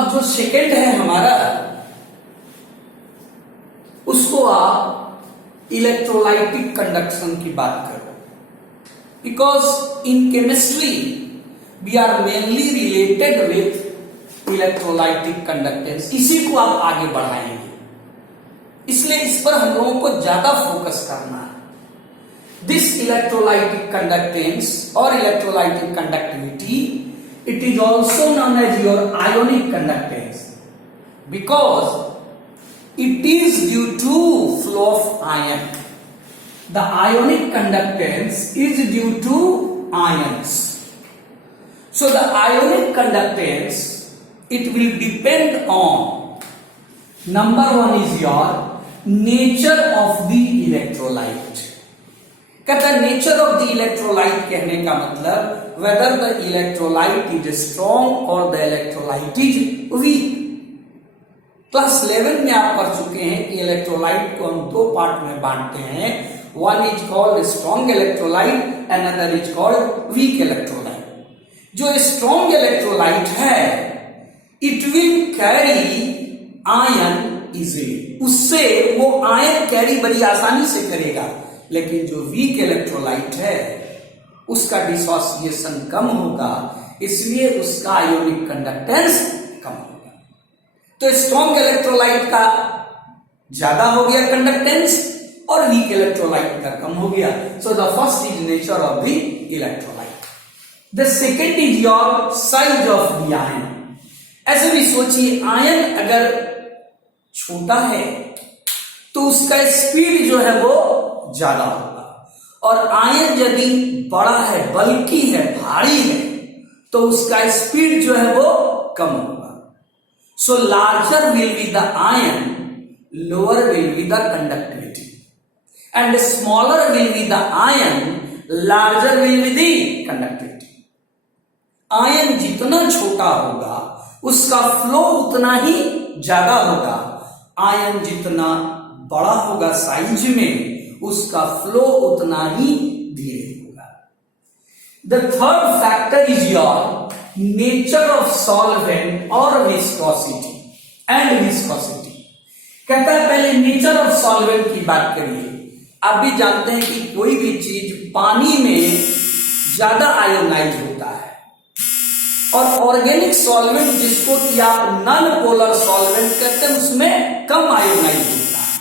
अब जो सेकंड है हमारा, उसको आप इलेक्ट्रोलाइटिक कंडक्शन की बात करो, because in chemistry we are mainly related with electrolytic conductance. इसी को आप आगे बढ़ाएंगे, इसलिए इस पर हम लोगों को ज्यादा फोकस करना है। This electrolytic conductance or electrolytic conductivity, it is also known as your ionic conductance, because it is due to flow of ion. The ionic conductance is due to ions. So the ionic conductance, it will depend on, number one is your nature of the electrolyte. कहता nature of the electrolyte कहने का मतलब whether the electrolyte is strong और the electrolyte is weak. Class 11 में आप पढ़ चुके हैं कि इलेक्ट्रोलाइट को हम दो पार्ट में बांटते हैं, one is called strong electrolyte, another is called weak electrolyte. जो स्ट्रॉन्ग इलेक्ट्रोलाइट है it will carry ion easily, उससे वो आयन कैरी बड़ी आसानी से करेगा। लेकिन जो वीक इलेक्ट्रोलाइट है उसका डिसोसिएशन कम होगा, इसलिए उसका आयोनिक कंडक्टेंस कम होगा। तो स्ट्रॉन्ग इलेक्ट्रोलाइट का ज्यादा हो गया कंडक्टेंस और वीक इलेक्ट्रोलाइट का कम हो गया। So the first is nature of the electrolyte. The second is your size of the ion. ऐसे भी सोचिए, आयन अगर छोटा है तो उसका स्पीड जो है वो ज्यादा होगा, और आयन यदि बड़ा है, बल्कि है, भारी है, तो उसका स्पीड जो है वो कम होगा। So larger will be the ion, lower will be the conductivity, and smaller will be the ion, larger will be the conductivity. Ion जितना छोटा होगा उसका फ्लो उतना ही ज्यादा होगा, आयन जितना बड़ा होगा साइज में उसका फ्लो उतना ही धीरे होगा। The third factor is your nature of solvent और विस्कोसिटी एंड विस्कोसिटी। कहता है पहले नेचर ऑफ सॉल्वेंट की बात करिए। आप भी जानते हैं कि कोई भी चीज पानी में ज्यादा आयोनाइज होता है, और ऑर्गेनिक सॉल्वेंट जिसको कि आप नॉन पोलर सॉल्वेंट कहते हैं उसमें कम आयोनाइज होता है।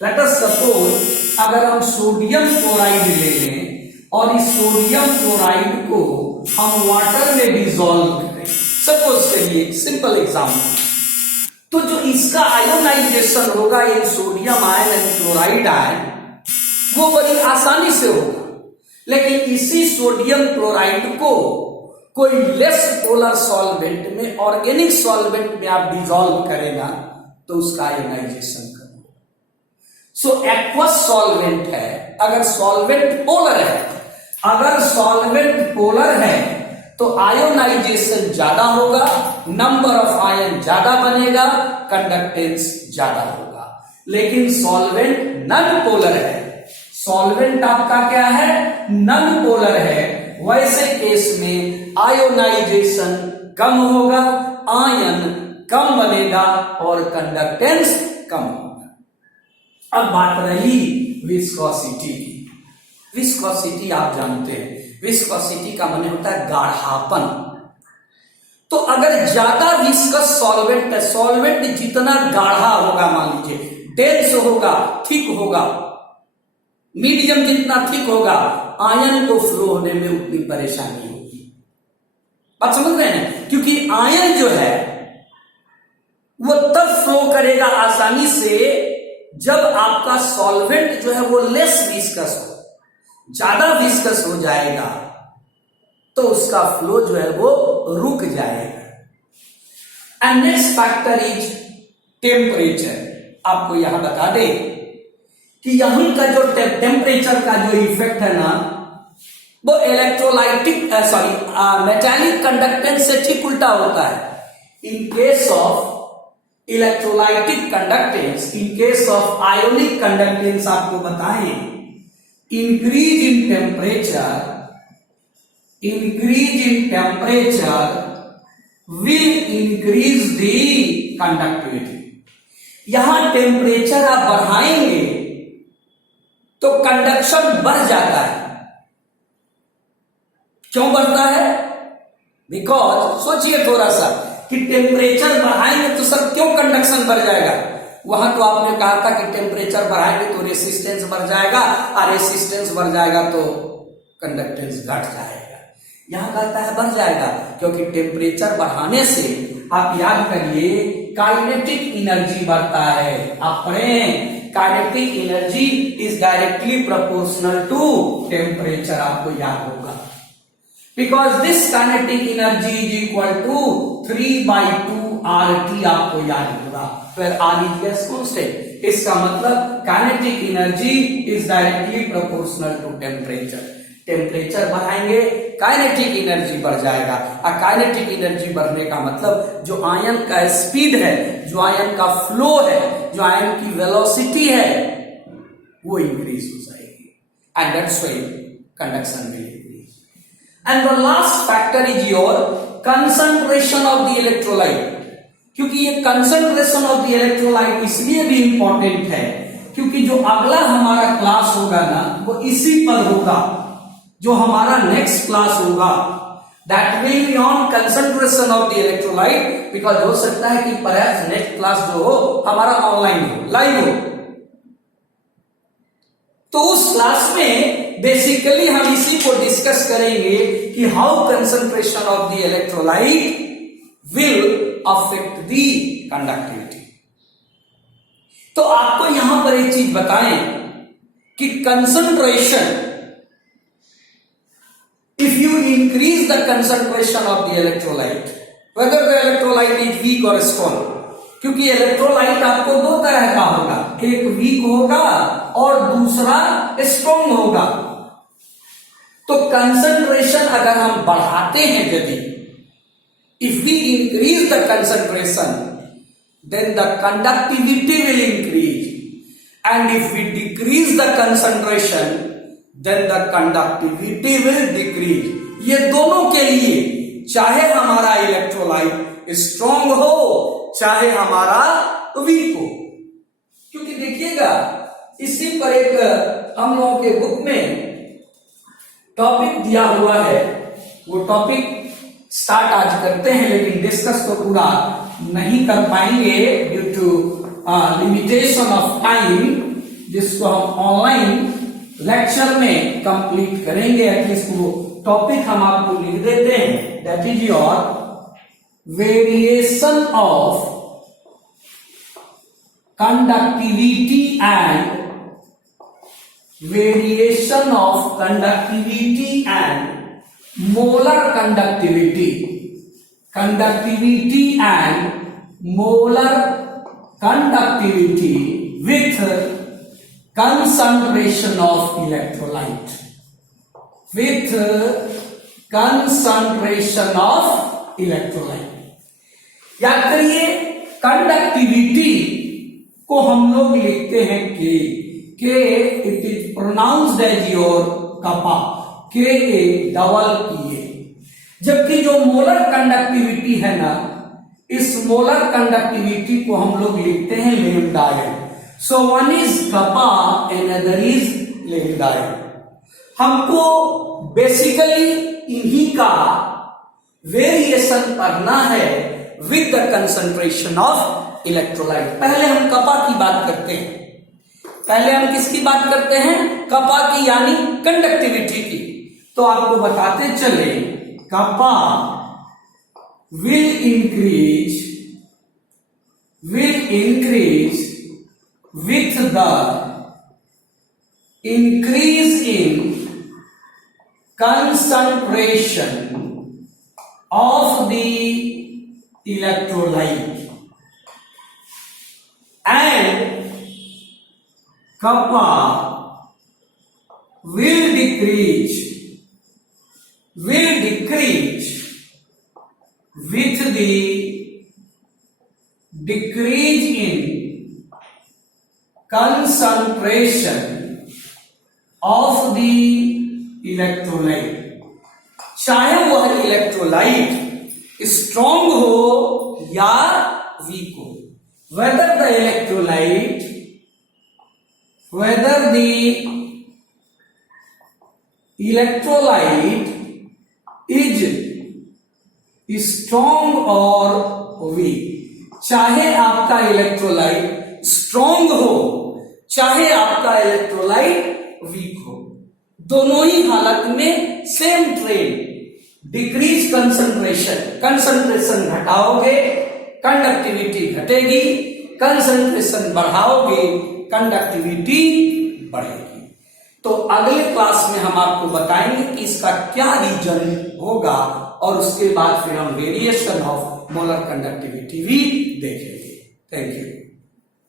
लेट अस सपोज अगर हम सोडियम क्लोराइड ले लें और इस सोडियम क्लोराइड को हम वाटर में डिसॉल्व करें, सपोज करिए सिंपल एग्जांपल, तो जो इसका आयोनाइजेशन होगा ये sodium ion and chloride ion वो बड़ी आसानी से होगा। लेकिन इसी सोडियम क्लोराइड को कोई लेस पोलर सॉल्वेंट में, ऑर्गेनिक सॉल्वेंट में आप डिसॉल्व करेगा तो उसका आयोनाइजेशन करेगा। सो एक्वस सॉल्वेंट है, अगर सॉल्वेंट पोलर है, अगर सॉल्वेंट पोलर है तो आयोनाइजेशन ज्यादा होगा, नंबर ऑफ आयन ज्यादा बनेगा, कंडक्टेंस ज्यादा होगा। लेकिन सॉल्वेंट नॉन पोलर है, सॉल्वेंट आपका क्या है, नॉन पोलर है, वैसे केस में आयोनाइजेशन कम होगा, आयन कम बनेगा और कंडक्टेंस कम होगा। अब बात रही विस्कोसिटी की। विस्कोसिटी आप जानते हैं, विस्कोसिटी का माने होता है गाढ़ापन। तो अगर ज्यादा विस्कस सॉल्वेंट है, सॉल्वेंट जितना गाढ़ा होगा, मान लीजिए डेंस होगा, थिक होगा, मीडियम जितना थिक होगा, आयन को फ्लो होने में उतनी परेशानी होगी। बात समझ रहे हैं? क्योंकि आयन जो है वो तब फ्लो करेगा आसानी से जब आपका सॉल्वेंट जो है वो लेस विस्कस हो। ज्यादा विस्कस हो जाएगा तो उसका फ्लो जो है वो रुक जाएगा। And next factor is temperature. आपको यहां बता दें कि यहां का जो टेम्परेचर का जो इफेक्ट है ना, वो इलेक्ट्रोलाइटिक मेटालिक कंडक्टेंस से ठीक उल्टा होता है। In case of electrolytic conductance, in case of ionic conductance आपको बताएं, increase in temperature will increase the conductivity. यहां टेम्परेचर आप बढ़ाएंगे तो कंडक्शन बढ़ जाता है। क्यों बढ़ता है? बिकॉज सोचिए थोड़ा सा कि टेम्परेचर बढ़ाएंगे तो सर क्यों कंडक्शन बढ़ जाएगा? वहां तो आपने कहा था कि टेम्परेचर बढ़ाएंगे तो रेसिस्टेंस बढ़ जाएगा, और रेसिस्टेंस बढ़ जाएगा तो कंडक्टेंस घट जाएगा। यहां कहता है बढ़ जाएगा, क्योंकि टेम्परेचर बढ़ाने से आप याद करिए काइनेटिक एनर्जी बढ़ता है। आप पढ़ें, kinetic energy is directly proportional to temperature, आपको याद होगा। Because this kinetic energy is equal to 3/2 RT, आपको याद होगा। फिर R इज गैस कांस्टेंट, इसका मतलब kinetic energy is directly proportional to temperature. Temperature बढ़ाएंगे काइनेटिक एनर्जी बढ़ जाएगा, और काइनेटिक एनर्जी बढ़ने का मतलब जो आयन का स्पीड है, जो आयन का फ्लो है, जो आयन की वेलोसिटी है, वो इंक्रीज हो जाएगी, and that's why conduction will increase. And the last factor is your concentration of the electrolyte. क्योंकि ये कंसंट्रेशन ऑफ द इलेक्ट्रोलाइट इसलिए भी इंपॉर्टेंट है क्योंकि जो अगला हमारा क्लास होगा ना, वो इसी पर होगा। जो हमारा नेक्स्ट क्लास होगा that will be on concentration of the electrolyte, because हो सकता है कि परहैप्स नेक्स्ट क्लास जो हो हमारा ऑनलाइन हो, लाइव हो। तो उस क्लास में बेसिकली हम इसी को डिस्कस करेंगे कि how concentration of the electrolyte will affect the conductivity. तो आपको यहां पर एक चीज बताएं कि concentration, if you increase the concentration of the electrolyte, whether the electrolyte is weak or strong, क्योंकि इलेक्ट्रोलाइट आपको दो तरह का होगा, एक वीक होगा और दूसरा स्ट्रॉन्ग होगा। तो कंसंट्रेशन अगर हम बढ़ाते हैं, यदि if we increase the concentration, then the conductivity will increase, and if we decrease the concentration, then the conductivity will decrease. ये दोनों के लिए, चाहे हमारा इलेक्ट्रोलाइट स्ट्रॉन्ग हो चाहे हमारा वीक हो। क्योंकि देखिएगा इसी पर एक हम लोगों के बुक में टॉपिक दिया हुआ है, वो टॉपिक स्टार्ट आज करते हैं, लेकिन डिस्कस तो पूरा नहीं कर पाएंगे due to limitation of time, जिसको हम ऑनलाइन लेक्चर में कंप्लीट करेंगे। एटलीस्ट वो टॉपिक हम आपको लिख देते हैं, that is your variation of conductivity and variation of conductivity and molar conductivity, conductivity and molar conductivity with concentration of electrolyte, with concentration of electrolyte। याद करिए कंडक्टिविटी को हम लोग लिखते हैं के it is pronounced as your kappa, K A double किए। जबकि जो मोलर कंडक्टिविटी है ना, इस मोलर कंडक्टिविटी को हम लोग लिखते हैं lambda. So one is kappa, another is lambda। हमको बेसिकली इन्हीं का वेरिएशन करना है with the concentration of electrolyte. पहले हम कपा की बात करते हैं, पहले हम किसकी बात करते हैं? कपा की, यानी कंडक्टिविटी की। तो आपको बताते चले kappa will increase with the increase in concentration of the electrolyte, and kappa will decrease with the decrease in concentration of the electrolyte। चाहे वह इलेक्ट्रोलाइट स्ट्रॉन्ग हो या वीक हो, whether the electrolyte is strong or weak, चाहे आपका electrolyte strong हो चाहे आपका इलेक्ट्रोलाइट वीक हो, दोनों ही हालत में सेम ट्रेंड, डिक्रीज कंसंट्रेशन घटाओगे कंडक्टिविटी घटेगी, कंसंट्रेशन बढ़ाओगे कंडक्टिविटी बढ़ेगी। तो अगले क्लास में हम आपको बताएंगे कि इसका क्या रीजन होगा और उसके बाद फिर हम वेरिएशन ऑफ मोलर कंडक्टिविटी भी देखेंगे। Thank you.